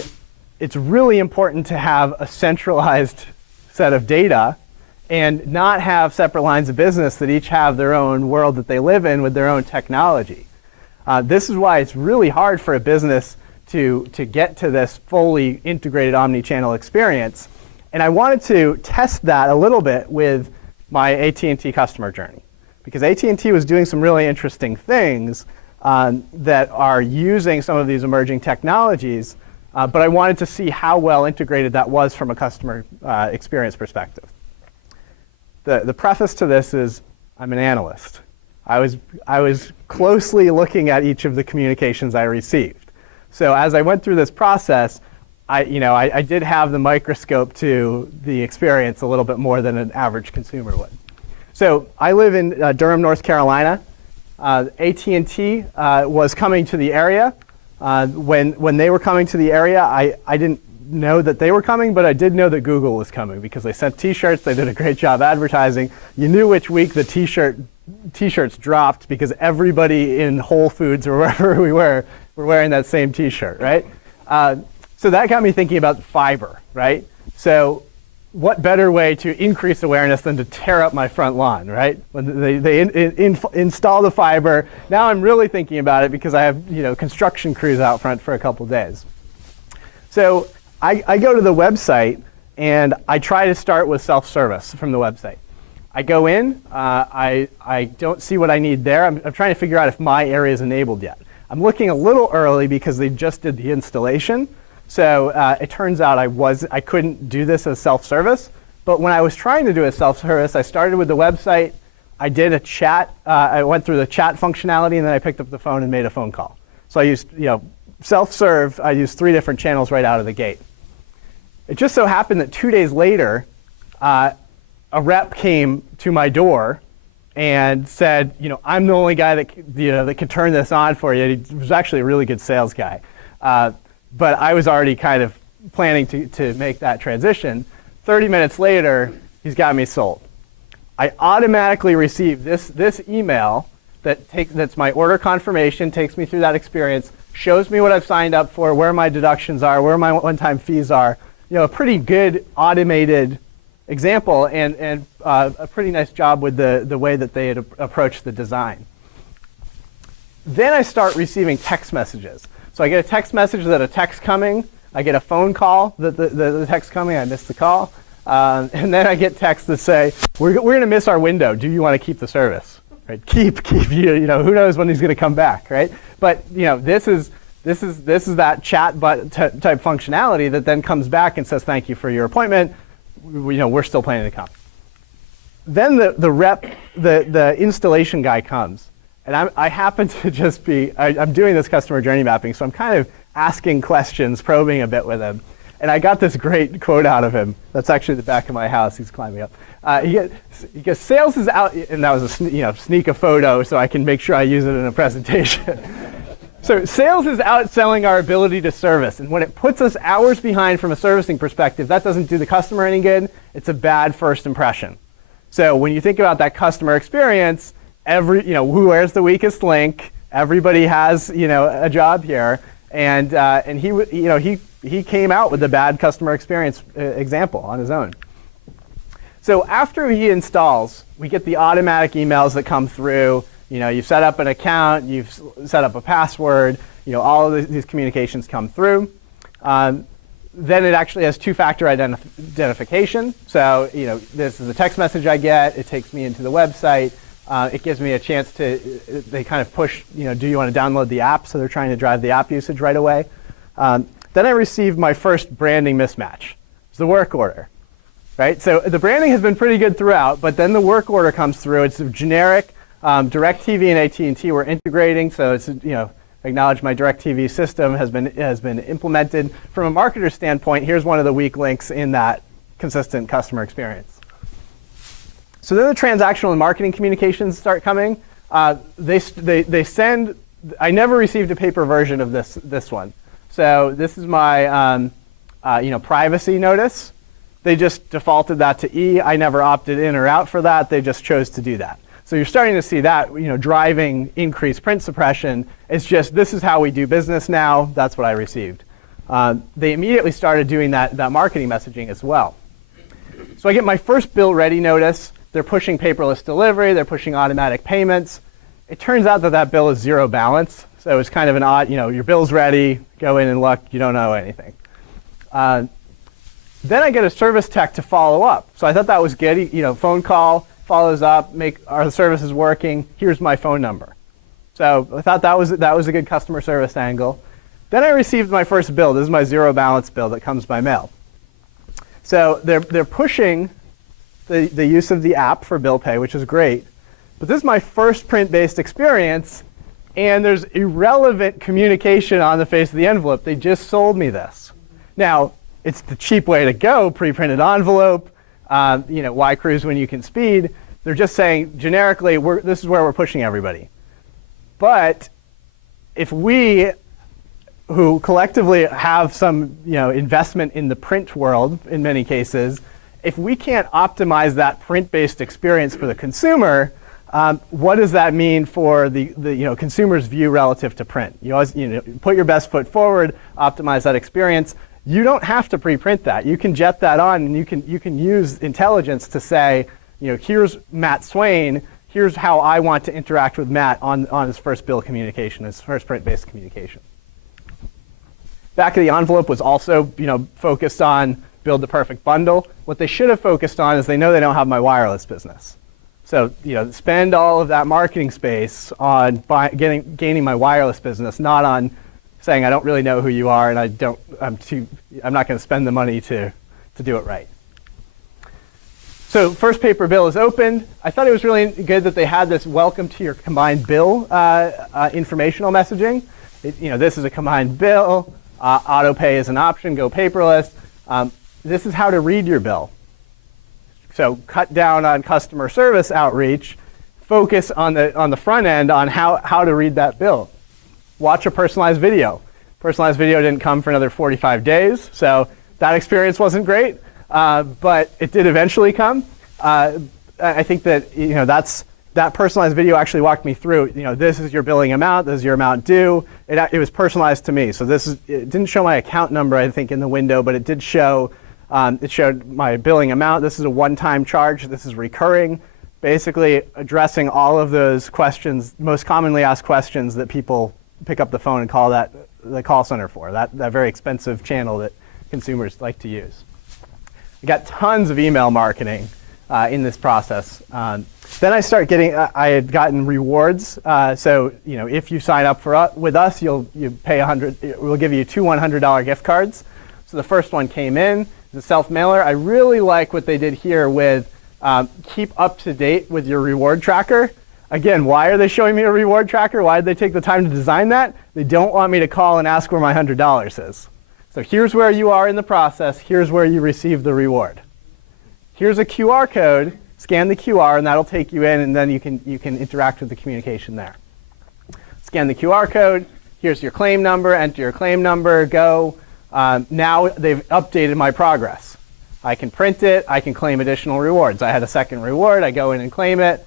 it's really important to have a centralized set of data and not have separate lines of business that each have their own world that they live in with their own technology? This is why it's really hard for a business to get to this fully integrated omni-channel experience. And I wanted to test that a little bit with my AT&T customer journey, because AT&T was doing some really interesting things that are using some of these emerging technologies, but I wanted to see how well integrated that was from a customer experience perspective. The preface to this is I'm an analyst. I was closely looking at each of the communications I received. So as I went through this process, I did have the microscope to the experience a little bit more than an average consumer would. So I live in Durham, North Carolina. AT&T was coming to the area. When they were coming to the area, I didn't know that they were coming, but I did know that Google was coming because they sent T-shirts. They did a great job advertising. You knew which week the T-shirts dropped because everybody in Whole Foods or wherever we were wearing that same T-shirt, right? So that got me thinking about fiber, right? So what better way to increase awareness than to tear up my front lawn, right? When they install the fiber, now I'm really thinking about it because I have construction crews out front for a couple days. So I go to the website and I try to start with self-service from the website. I go in, I don't see what I need there. I'm trying to figure out if my area is enabled yet. I'm looking a little early because they just did the installation. So it turns out I couldn't do this as self-service. But when I was trying to do a self-service, I started with the website. I did a chat. I went through the chat functionality, and then I picked up the phone and made a phone call. So I used, self-serve. I used 3 different channels right out of the gate. It just so happened that 2 days later, a rep came to my door and said, I'm the only guy that that could turn this on for you. He was actually a really good sales guy, but I was already kind of planning to make that transition. 30 minutes later, he's got me sold. I automatically received this email that's my order confirmation, takes me through that experience, shows me what I've signed up for, where my deductions are, where my one-time fees are. A pretty good automated example, and a pretty nice job with the way that they had approached the design. Then I start receiving text messages. So I get a text message that a text coming. I get a phone call that the text coming. I missed the call. And then I get texts that say, we're going to miss our window. Do you want to keep the service? Right? Keep. Who knows when he's going to come back, right? But this is that chat type functionality that then comes back and says, thank you for your appointment. We're still planning to come. Then the installation guy comes, and I happen to just I'm doing this customer journey mapping, so I'm kind of asking questions, probing a bit with him. And I got this great quote out of him. That's actually the back of my house. He's climbing up. He goes, sales is out, and that was a sneak a photo so I can make sure I use it in a presentation. So sales is outselling our ability to service. And when it puts us hours behind from a servicing perspective, that doesn't do the customer any good. It's a bad first impression. So when you think about that customer experience, who wears the weakest link? Everybody has a job here, and he came out with a bad customer experience example on his own. So after he installs, we get the automatic emails that come through. You've set up an account, you've set up a password, all of these communications come through. Then it actually has two-factor identification. So, this is the text message I get. It takes me into the website. It gives me a chance they kind of push, do you want to download the app? So they're trying to drive the app usage right away. Then I received my first branding mismatch. It's the work order, right? So the branding has been pretty good throughout, but then the work order comes through. It's a generic. DirecTV and AT&T were integrating, so it's acknowledge my DirecTV system has been implemented. From a marketer standpoint, here's one of the weak links in that consistent customer experience. So then the transactional and marketing communications start coming. They send. I never received a paper version of this one. So this is my privacy notice. They just defaulted that to E. I never opted in or out for that. They just chose to do that. So you're starting to see that driving increased print suppression. It's just this is how we do business now. That's what I received. They immediately started doing that marketing messaging as well. So I get my first bill ready notice. They're pushing paperless delivery. They're pushing automatic payments. It turns out that bill is zero balance. So it's kind of an odd, your bill's ready, go in and look, you don't owe anything. Then I get a service tech to follow up. So I thought that was good. Phone call, follows up, are the services working? Here's my phone number. So I thought that was a good customer service angle. Then I received my first bill. This is my zero balance bill that comes by mail. So they're pushing the use of the app for bill pay, which is great. But this is my first print-based experience, and there's irrelevant communication on the face of the envelope. They just sold me this. Now, it's the cheap way to go, pre-printed envelope, why cruise when you can speed. They're just saying, generically, this is where we're pushing everybody. But if we, who collectively have some investment in the print world in many cases, if we can't optimize that print-based experience for the consumer, what does that mean for the consumer's view relative to print? You always put your best foot forward, optimize that experience. You don't have to pre-print that. You can jet that on, and you can use intelligence to say, here's Matt Swain. Here's how I want to interact with Matt on his first bill communication, his first print-based communication. Back of the envelope was also focused on build the perfect bundle. What they should have focused on is they know they don't have my wireless business. So spend all of that marketing space on gaining my wireless business, not on saying I don't really know who you are and I'm not going to spend the money to do it right. So first paper bill is opened. I thought it was really good that they had this welcome to your combined bill informational messaging. This is a combined bill. Auto pay is an option. Go paperless. this is how to read your bill. So cut down on customer service outreach, focus on the front end on how to read that bill. Watch a personalized video. Personalized video didn't come for another 45 days, so that experience wasn't great, but it did eventually come. I think that that personalized video actually walked me through. This is your billing amount. This is your amount due. It was personalized to me. So it didn't show my account number, I think, in the window, but it did show. It showed my billing amount. This is a one-time charge. This is recurring. Basically addressing all of those questions, most commonly asked questions that people pick up the phone and call the call center for. That very expensive channel that consumers like to use. I got tons of email marketing in this process. Then I start getting. I had gotten rewards. So if you sign up with us, you pay $100. We'll give you two $100 gift cards. So the first one came in. The self-mailer. I really like what they did here with keep up to date with your reward tracker. Again, why are they showing me a reward tracker? Why did they take the time to design that? They don't want me to call and ask where my $100 is. So here's where you are in the process. Here's where you receive the reward. Here's a QR code. Scan the QR, and that'll take you in, and then you can interact with the communication there. Scan the QR code. Here's your claim number. Enter your claim number. Go. Now they've updated my progress. I can print it. I can claim additional rewards. I had a second reward. I go in and claim it.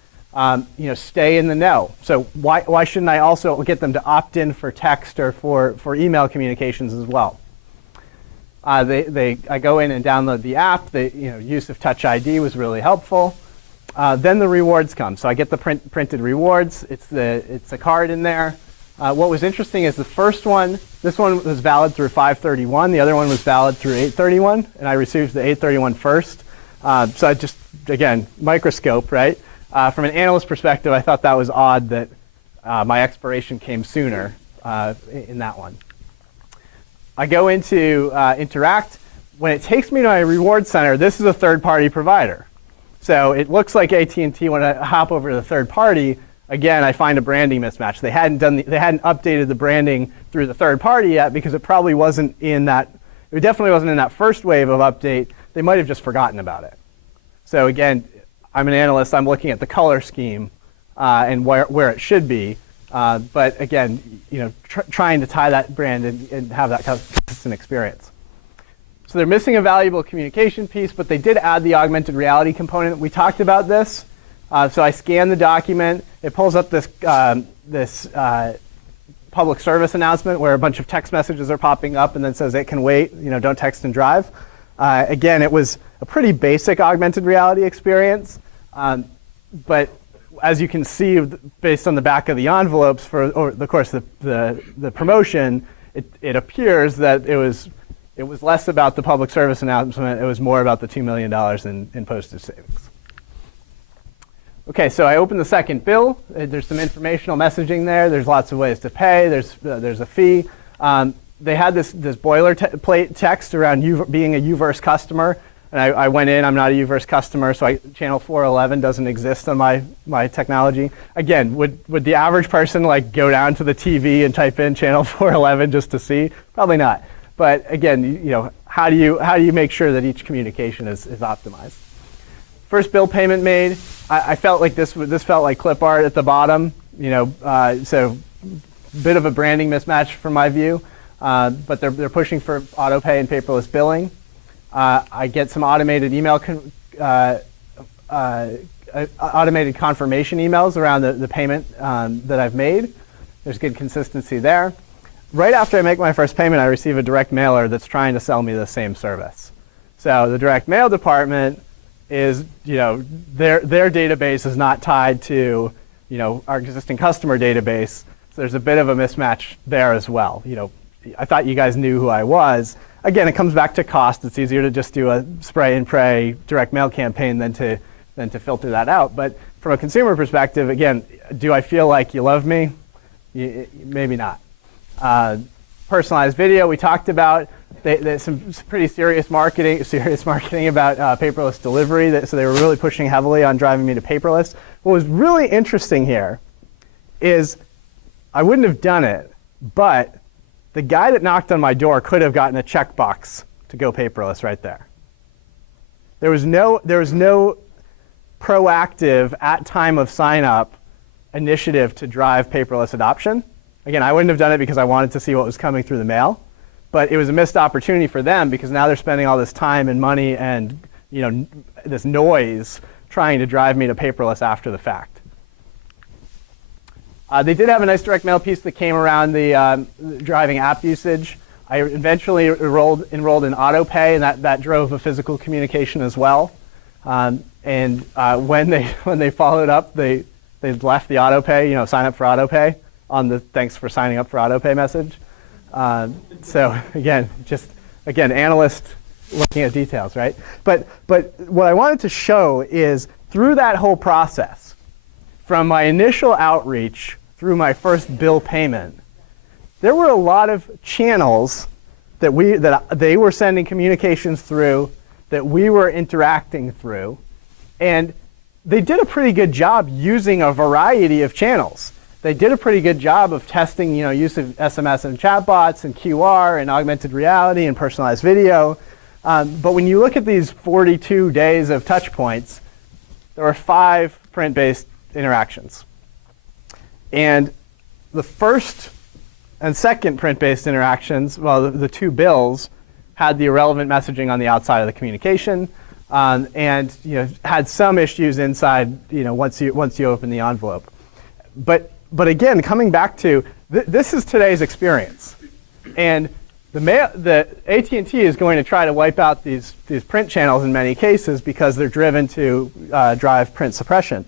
Stay in the know. So why shouldn't I also get them to opt in for text or for email communications as well? I go in and download the app. The use of Touch ID was really helpful. Then the rewards come. So I get the printed rewards. It's a card in there. What was interesting is the first one, this one was valid through 5/31. The other one was valid through 8/31, and I received the 8/31 first. So I just, again, microscope, right? From an analyst perspective, I thought that was odd that my expiration came sooner in that one. I go into Interact. When it takes me to my reward center, this is a third-party provider. So it looks like AT&T. When I hop over to the third party, again, I find a branding mismatch. They hadn't updated the branding through the third party yet because it probably wasn't in that. It definitely wasn't in that first wave of update. They might have just forgotten about it. So again, I'm an analyst. I'm looking at the color scheme and where it should be. But again, trying to tie that brand and have that consistent experience. So they're missing a valuable communication piece, but they did add the augmented reality component. We talked about this. So I scan the document. It pulls up this public service announcement where a bunch of text messages are popping up and then says it can wait, don't text and drive. Again, it was a pretty basic augmented reality experience. But as you can see, based on the back of the envelopes over the course of the promotion, it appears that it was less about the public service announcement. It was more about the $2 million in postage savings. Okay, so I open the second bill. There's some informational messaging there. There's lots of ways to pay. There's a fee. They had this boilerplate text around being a UVerse customer. And I went in. I'm not a UVerse customer, so channel 411 doesn't exist on my technology. Again, would the average person go down to the TV and type in channel 411 just to see? Probably not. But again, how do you make sure that each communication is optimized? First bill payment made. I felt like this felt like clip art at the bottom. So bit of a branding mismatch from my view. But they're pushing for auto pay and paperless billing. I get some automated email, automated confirmation emails around the payment that I've made. There's good consistency there. Right after I make my first payment, I receive a direct mailer that's trying to sell me the same service. So the direct mail department is, their database is not tied to, our existing customer database. So there's a bit of a mismatch there as well. I thought you guys knew who I was. Again, it comes back to cost. It's easier to just do a spray and pray direct mail campaign than to filter that out. But from a consumer perspective, again, do I feel like you love me? Maybe not. Personalized video we talked about. There's some pretty serious marketing about paperless delivery. So they were really pushing heavily on driving me to paperless. What was really interesting here is I wouldn't have done it, but the guy that knocked on my door could have gotten a checkbox to go paperless right there. There was no proactive at time of sign up initiative to drive paperless adoption. Again, I wouldn't have done it because I wanted to see what was coming through the mail, but it was a missed opportunity for them because now they're spending all this time and money and this noise trying to drive me to paperless after the fact. They did have a nice direct mail piece that came around the driving app usage. I eventually enrolled in AutoPay, and that drove a physical communication as well. When they followed up, they left the AutoPay, sign up for AutoPay on the thanks for signing up for AutoPay message. So again, analyst looking at details, right? But what I wanted to show is through that whole process, from my initial outreach through my first bill payment, there were a lot of channels that they were sending communications through, that we were interacting through, and they did a pretty good job using a variety of channels. They did a pretty good job of testing, use of SMS and chatbots and QR and augmented reality and personalized video. But when you look at these 42 days of touch points, there were 5 print-based interactions. And the first and second print-based interactions, well, the 2 bills had the irrelevant messaging on the outside of the communication, and had some issues inside, once you open the envelope. But again, coming back to this is today's experience, and the AT&T is going to try to wipe out these print channels in many cases because they're driven to drive print suppression,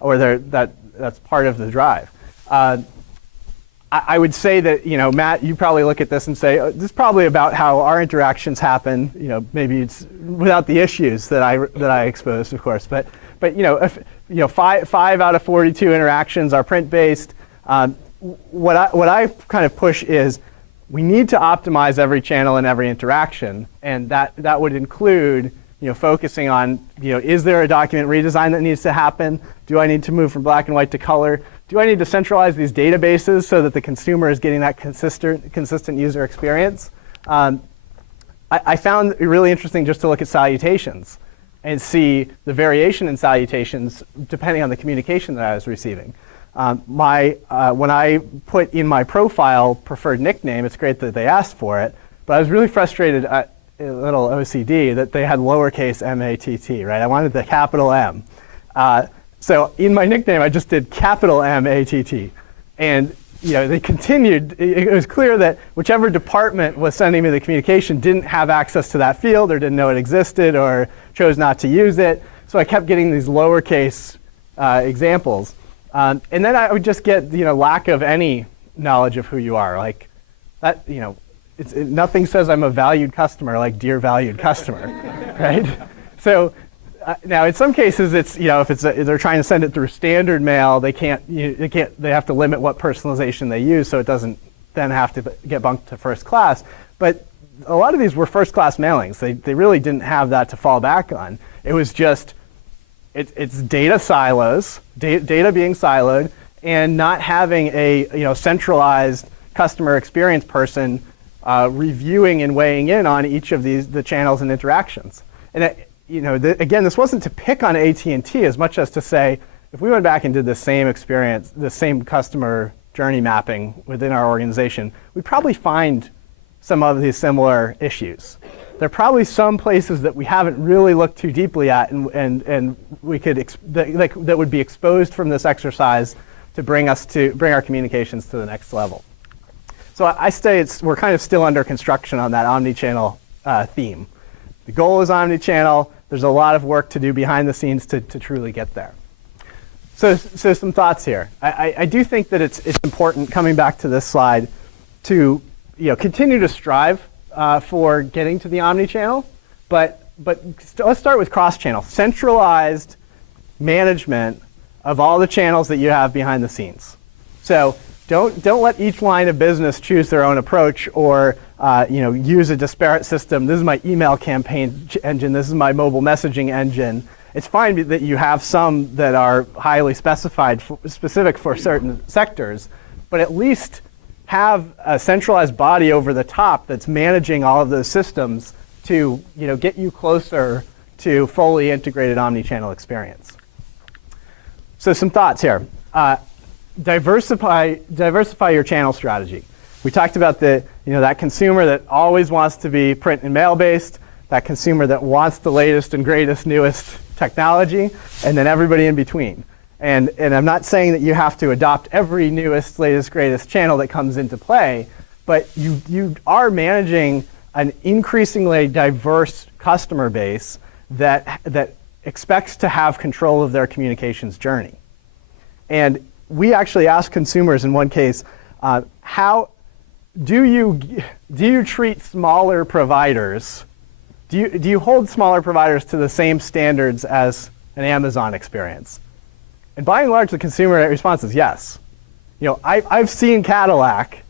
or that's part of the drive. I would say that, Matt, you probably look at this and say, this is probably about how our interactions happen. Maybe it's without the issues that I exposed, of course. But if, 5 out of 42 interactions are print-based. What I kind of push is we need to optimize every channel and every interaction, and that would include focusing on, is there a document redesign that needs to happen? Do I need to move from black and white to color? Do I need to centralize these databases so that the consumer is getting that consistent user experience? I found it really interesting just to look at salutations and see the variation in salutations depending on the communication that I was receiving. When I put in my profile preferred nickname, it's great that they asked for it, but I was really frustrated at a little OCD that they had lowercase m-a-t-t, right? I wanted the capital M. So in my nickname, I just did capital M-A-T-T. And they continued. It was clear that whichever department was sending me the communication didn't have access to that field or didn't know it existed or chose not to use it. So I kept getting these lowercase examples. And then I would just get lack of any knowledge of who you are. Like that, nothing says I'm a valued customer like dear valued customer, right? So now in some cases it's if they're trying to send it through standard mail, they have to limit what personalization they use so it doesn't then have to get bumped to first class. But a lot of these were first class mailings. They really didn't have that to fall back on. It was just it's data silos, data being siloed, and not having a centralized customer experience person reviewing and weighing in on each of the channels and interactions. And again, this wasn't to pick on AT&T as much as to say, if we went back and did the same experience, the same customer journey mapping within our organization, we'd probably find some of these similar issues. There are probably some places that we haven't really looked too deeply at, and we could that would be exposed from this exercise to bring our communications to the next level. So I say we're kind of still under construction on that omni-channel theme. The goal is omni-channel. There's a lot of work to do behind the scenes to truly get there. So some thoughts here. I do think that it's important, coming back to this slide, to continue to strive for getting to the omni-channel, but let's start with cross-channel. Centralized management of all the channels that you have behind the scenes. So don't let each line of business choose their own approach or use a disparate system. This is my email campaign engine. This is my mobile messaging engine. It's fine that you have some that are highly specific for certain sectors, but at least have a centralized body over the top that's managing all of those systems to get you closer to fully integrated omni-channel experience. So some thoughts here. Diversify your channel strategy. We talked about that consumer that always wants to be print and mail based, that consumer that wants the latest and greatest, newest technology, and then everybody in between. And I'm not saying that you have to adopt every newest, latest, greatest channel that comes into play, but you are managing an increasingly diverse customer base that expects to have control of their communications journey. And we actually asked consumers in one case, how do you treat smaller providers? Do you hold smaller providers to the same standards as an Amazon experience? And by and large, the consumer response is yes. I've seen Cadillac,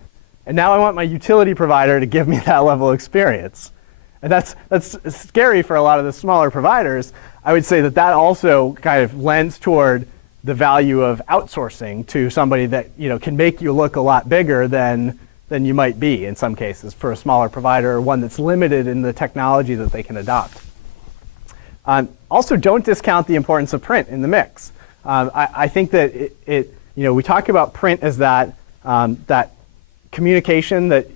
and now I want my utility provider to give me that level of experience. And that's scary for a lot of the smaller providers. I would say that also kind of lends toward the value of outsourcing to somebody that can make you look a lot bigger than you might be in some cases for a smaller provider, or one that's limited in the technology that they can adopt. Also, don't discount the importance of print in the mix. I think that we talk about print as that communication that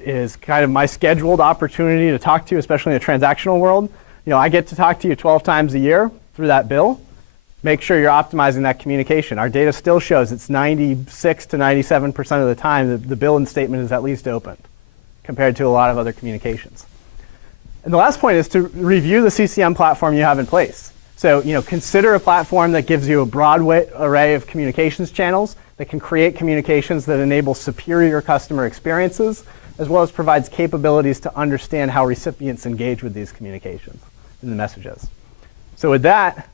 is kind of my scheduled opportunity to talk to you, especially in the transactional world. I get to talk to you 12 times a year through that bill. Make sure you're optimizing that communication. Our data still shows it's 96 to 97% of the time that the bill and statement is at least opened, compared to a lot of other communications. And the last point is to review the CCM platform you have in place. So consider a platform that gives you a broad array of communications channels that can create communications that enable superior customer experiences, as well as provides capabilities to understand how recipients engage with these communications and the messages. So with that,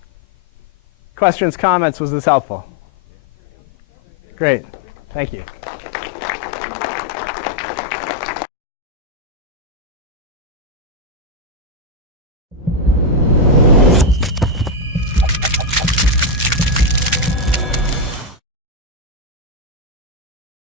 questions, comments, was this helpful? Great, thank you.